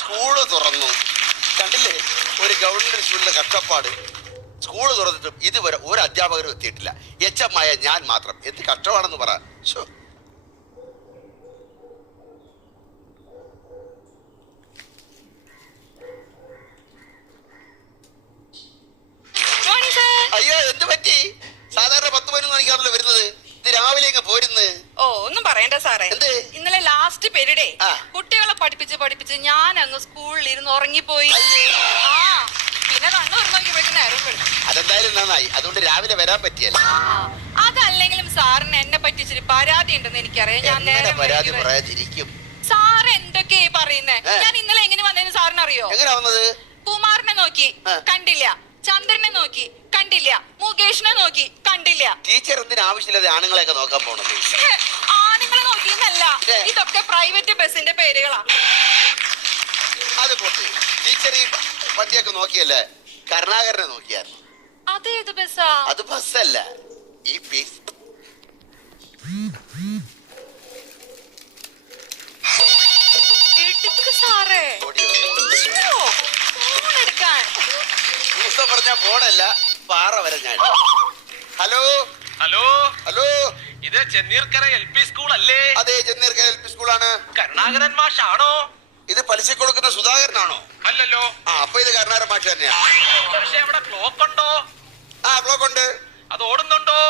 School തുറന്നു. കണ്ടില്ലേ ഒരു ഗവൺമെന്റ് സ്കൂളിലെ കഷ്ടപ്പാട്. സ്കൂള് തുറന്നിട്ടും ഇതുവരെ ഒരു അധ്യാപകരും എത്തിയിട്ടില്ല. എച്ചമായ ഞാൻ മാത്രം. എന്ത് കഷ്ടമാണെന്ന് പറ. അയ്യോ എന്ത് പറ്റി? സാധാരണ 10-11 മണിക്കാണല്ലോ വരുന്നത്. ഇത് രാവിലെ പോരുന്ന്. ഓ ഒന്നും പറയണ്ട സാറേ. ഇന്നലെ ലാസ്റ്റ് പീരീഡേ കുട്ടികളെ പഠിപ്പിച്ച് ഞാൻ അങ്ങ് സ്കൂളിൽ ഇരുന്ന് ഉറങ്ങിപ്പോയി. പിന്നെ കണ്ണു തുറന്നോക്കിയപ്പോഴേക്കും നേരം വിളിച്ചു. അതെന്തായാലും നന്നായി. അതുകൊണ്ട് രാവിലെ വരാൻ പറ്റിയല്ലോ. അതല്ലെങ്കിലും സാറിന് എന്നെ പറ്റി ഇച്ചിരി പരാതി ഉണ്ടെന്ന് എനിക്കറിയാം. ഞാൻ നേരെ പരാതി പറയാതിരിക്കും. സാറ് എന്തൊക്കെയാ പറയുന്നേ? ഞാൻ ഇന്നലെ എങ്ങനെ വന്നതെന്ന് സാറിന് അറിയോ? എങ്ങനെയാ വന്നത്? കുമാറിനെ നോക്കി കണ്ടില്ല, ചന്ദ്രനെ നോക്കി കണ്ടില്ല, മുകേഷിനെ നോക്കി കണ്ടില്ല. ടീച്ചർ എന്തിനാ ആവശ്യമില്ലാതെ ആണുങ്ങളെയൊക്കെ നോക്കാൻ പോണത്? ആണുങ്ങളെ നോക്കിയെന്നല്ല, ഇതൊക്കെ പ്രൈവറ്റ് ബസിന്റെ പേരുകളാ. അത് പോട്ടെ. ടീച്ചർ ഈ പട്ടിയൊക്കെ നോക്കിയല്ലേ കരുണാകരനെ നോക്കിയായിരുന്നു. അതേത് ബസ്സാ? അത് ബസ്സല്ല, ഈ പീസ്. സാറേ പറഞ്ഞ ഫോണല്ല, പാറ വരെ ഞാൻ. ഹലോ ഹലോ ഹലോ, ഇത് ചെന്നീർക്കര LP സ്കൂൾ അല്ലേ? അതെ, ചെന്നീർക്കര LP സ്കൂളാണ്. കരുണാകരൻ മാഷാണോ? ഇത് പലിശ കൊടുക്കുന്ന സുധാകരനാണോ? അല്ലല്ലോ. അപ്പൊ ഇത് കരുണാകരൻ മാഷ് തന്നെയാണ്. പക്ഷെ അവിടെ ക്ലോക്ക് ഉണ്ടോ? ക്ലോക്ക് ഉണ്ട്. അത് ഓടുന്നുണ്ടോ?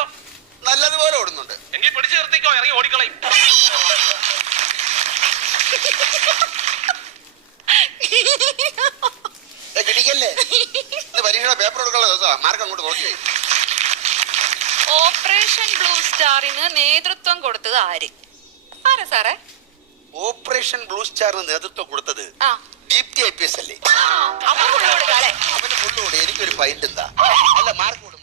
നല്ലതുപോലെ ഓടുന്നുണ്ട്. എങ്കിൽ പിടിച്ചു നിർത്തിക്കോ, ഇറങ്ങി ഓടിക്കളയും. കിടിക്കല്ലേ? പരീക്ഷയുടെ പേപ്പർ കൊടുക്കാനുള്ള ദിവസം മാർക്ക് അങ്ങോട്ട് നോക്കി. ഓപ്പറേഷൻ ബ്ലൂ സ്റ്റാറിന് നേതൃത്വം കൊടുത്തത് ആര്? ആരാ സാറേ? ഓപ്പറേഷൻ ബ്ലൂ സ്റ്റാറിന് നേതൃത്വം കൊടുത്തത് ദീപ്തി IPS അല്ലേ? അവന് ഫുള്ള് കൊടുക്കാല്ലേ? അവന് ഫുള്ള് കൊടു. എനിക്കൊരു ഫൈൻഡ് എന്താ? അല്ല, മാർക്ക് കൊടു.